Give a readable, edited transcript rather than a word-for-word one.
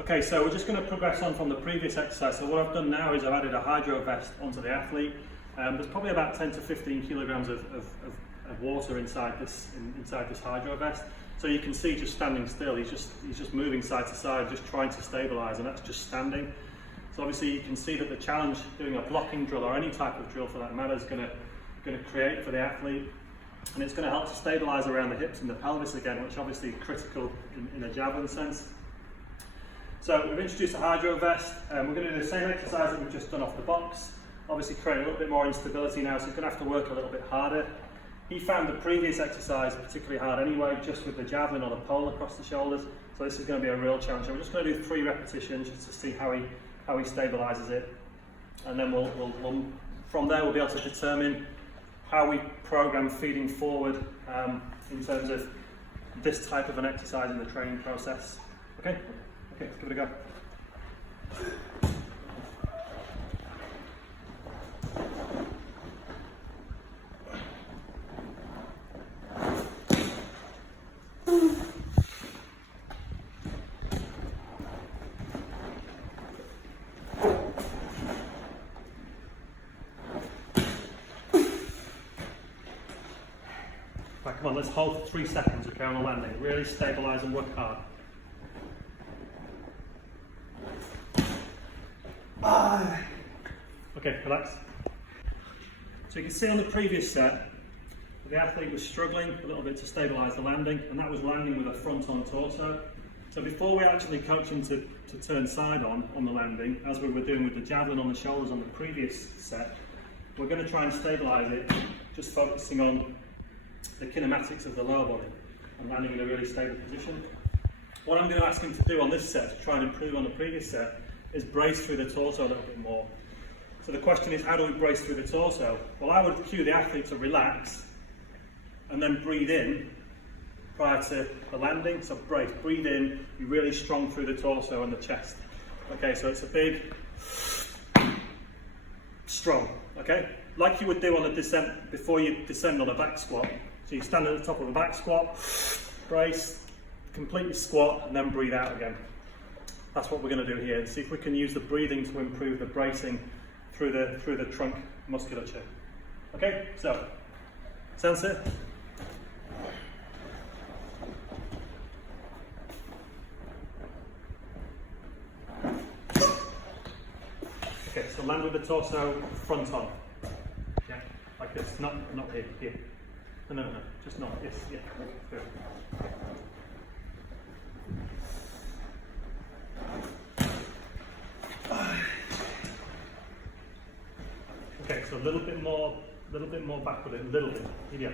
Okay, so we're just going to progress on from the previous exercise. So what I've done now is I've added a hydro vest onto the athlete. There's probably about 10 to 15 kilograms of water inside this hydro vest. So you can see just standing still, he's just moving side to side, just trying to stabilise, and that's just standing. So obviously you can see that the challenge doing a blocking drill, or any type of drill for that matter, is going to create for the athlete, and it's going to help to stabilise around the hips and the pelvis again, which obviously is critical in a javelin sense. So we've introduced a hydro vest, and we're going to do the same exercise that we've just done off the box. Obviously create a little bit more instability now, so he's going to have to work a little bit harder. He found the previous exercise particularly hard anyway, just with the javelin or the pole across the shoulders. So this is going to be a real challenge. So we're just going to do 3 repetitions just to see how he stabilises it, and then from there we'll be able to determine how we program feeding forward in terms of this type of an exercise in the training process. Okay, let's give it a go. Right, come on, let's hold for 3 seconds, okay, on the landing. Really stabilise and work hard. Okay, relax. So you can see on the previous set, the athlete was struggling a little bit to stabilise the landing, and that was landing with a front-on torso. So before we actually coach him to turn side-on the landing, as we were doing with the javelin on the shoulders on the previous set, we're going to try and stabilise it, just focusing on the kinematics of the lower body and landing in a really stable position. What I'm going to ask him to do on this set, to try and improve on the previous set, is brace through the torso a little bit more. So the question is, how do we brace through the torso? Well, I would cue the athlete to relax and then breathe in prior to the landing. So brace, breathe in, be really strong through the torso and the chest. Okay, so it's a big, strong, okay? Like you would do on a descent before you descend on a back squat. So you stand at the top of a back squat, brace, completely squat, and then breathe out again. That's what we're going to do here, and see if we can use the breathing to improve the bracing through the trunk musculature. Okay, so sensor. Okay, so land with the torso front on. Yeah, like this, not here. No, just not, yes, yeah, good. Okay, so a little bit more back with it, a little bit, yeah.